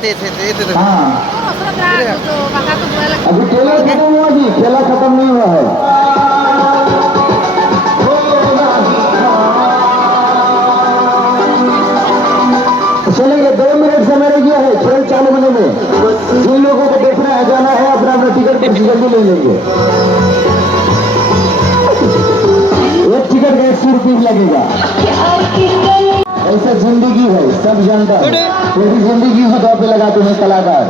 हाँ अभी ठेला खत्म हुआ जी, ठेला खत्म नहीं हुआ है। चलेंगे 2 मिनट समय रह गया है खेल चालू होने में। जिन लोगों को देखना है जाना है अपना अपना टिकट जल्दी ले लेंगे। एक टिकट का 100 रुपये लगेगा। ऐसा जिंदगी है, सब जानता है। पूरी जिंदगी को दांव पे लगाते हैं कलाकार।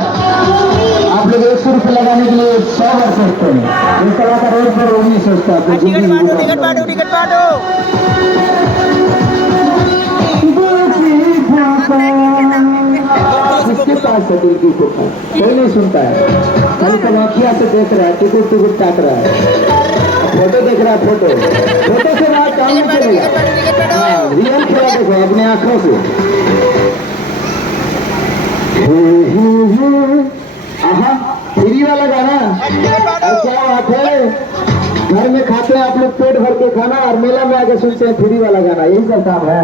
आप लोग 100 रुपये लगाने के लिए 100 बार सोचते हैं, ये कलाकार एक बार वो नहीं सोचता। टिकट बांटो। किसके पास है दिल की कोठा? कोई नहीं सुनता है, खाली सब आँखिया से देख रहा है, टिकट ताक रहा है, फोटो देख रहा है। फोटो से बात काम नहीं चलेगा। हाँ, रियल खेला देखो अपने आंखों से। आहा, फ्री वाला गाना। और क्या बात है, घर में खाते हैं आप लोग पेट भर के खाना और मेला में आके सुनते हैं फ्री वाला गाना, यही सब काम है।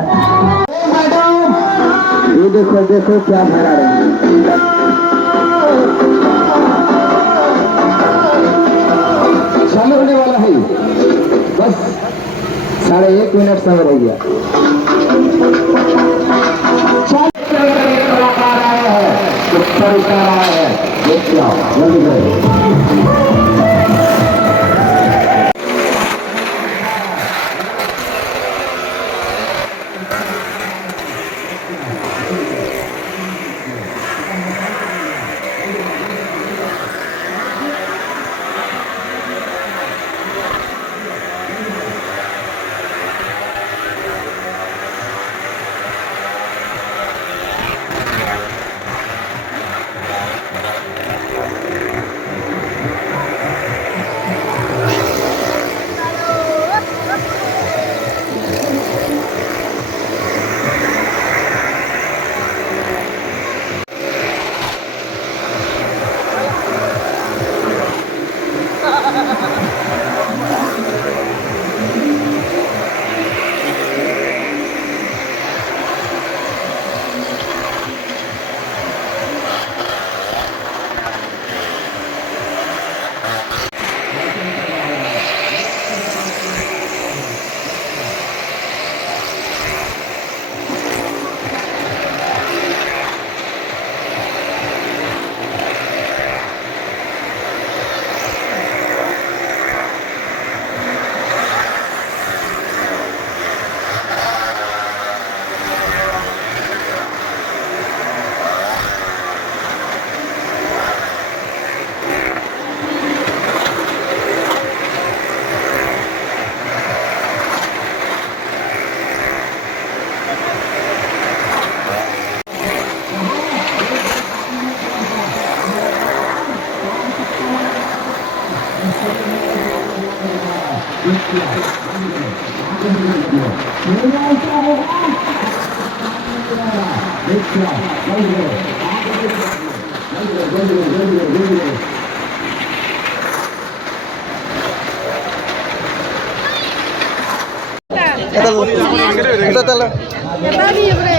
ये देखो क्या भरा रहे हैं। चालू होने वाला है, बस 1.5 मिनट समय रह गया। कलाकार आया है, ऊपर उतर आया है, देखिए जल्दी करें।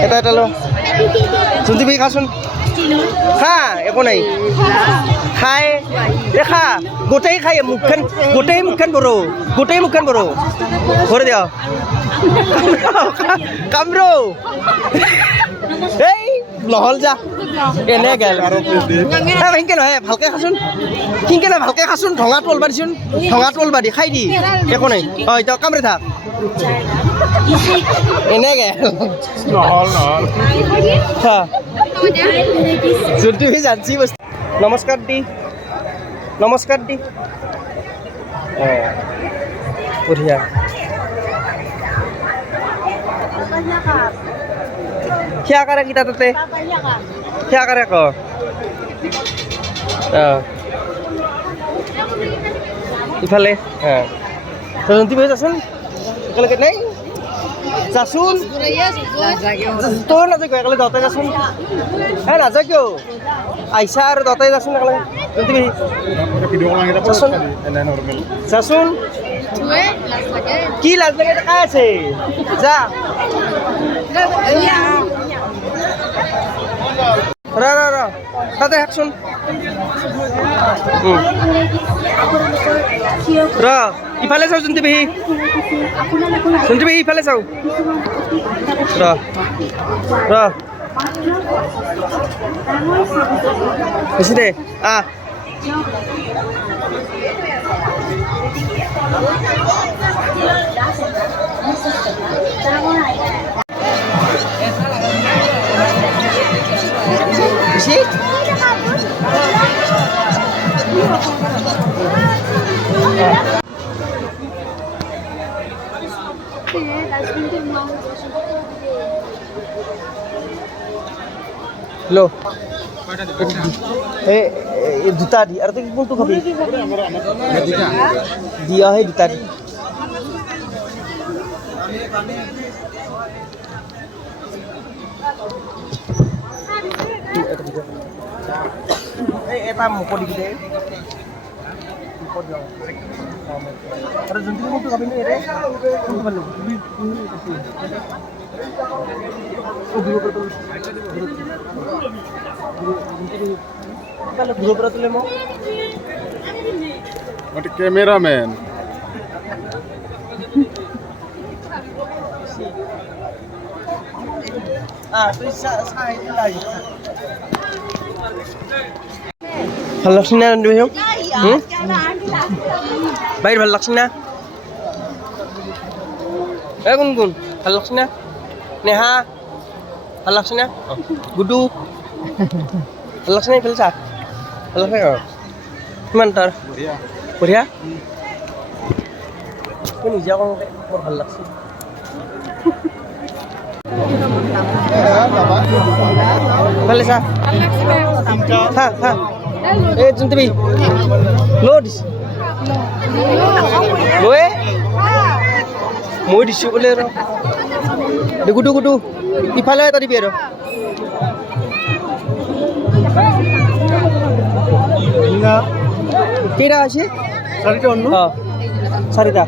এটা লো শুনতে পেয়ে খাসুন খা একো নাই খাই দেখা গোটেই খাই মুখখান গোটেই মুখখান বড় ভরে দিও কামরো এই নহল যা এনে গেল কিনকে নহয় ভালকে খাচোন ঢঙাত পলবা দি খাই দি একো নাই হয় তই কামৰে থাক এনে গেল নহল জুনটি জানছি বস্তু নমস্কাৰ দি বঢ়িয়া क्या करे kita tete क्या करे ko ইফালে হ্যাঁ তন্তি বই যাচোন একেলগে নাই যাচোন তোৰ নাযায় একেলগে দতাই যাচোন হে নাযায় কিয় আইসা আৰু দতাই যাচোন একেলগে তন্তি বই যাচোন কি লাজ লাগে কাই আছে যা ৰ তাতে শাকচোন ৰ ইফালে চাওঁ জোনটি পেহী ইফালে চাওঁ ৰ হৈছে দে বেছি লো এই দুটা দি আৰু তই কোনটো খাবি দিয়া সেই দুটা দি এটা মোকো দিবি দে আৰু যোনটো মোকো খাবি নে ৰে কোনটো ভাল গ্ৰুপৰ তুলে মোক ক্যামেরাম্যান তুই ভাল লাগছে না রান্ধি বাইর ভাল লাগছে না এ কোন কোন ভাল লাগছে না নেহা ভাল লাগছে না গুডু ভাল লাগছে না এইফালে চা ভাল লাগছে কিমান তাৰ বঢ়িয়া মই নিজে কওঁ মোৰ ভাল লাগছে ভালে চা হা হা এই যোনটো লো দিছে লয়ে মই দিছোঁ বোলে আৰু গুডু গুডু ইফালে এটা দিবি আৰু কেইটা আছে চাৰিটা অঁ চাৰিটা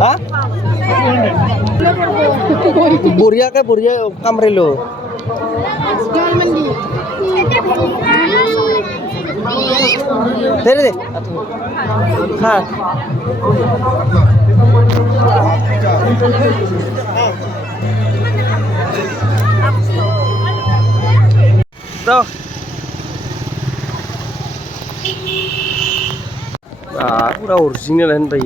হা বঢ়িয়াকৈ বঢ়িয়া কামৰিলোঁ দে দে হা পুরা অরিজিনাল হেন ভাই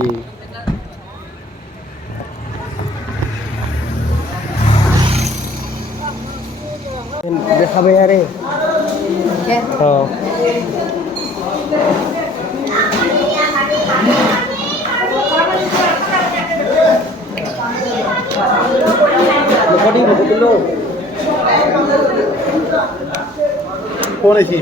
দেখাবে আরে কোন আছে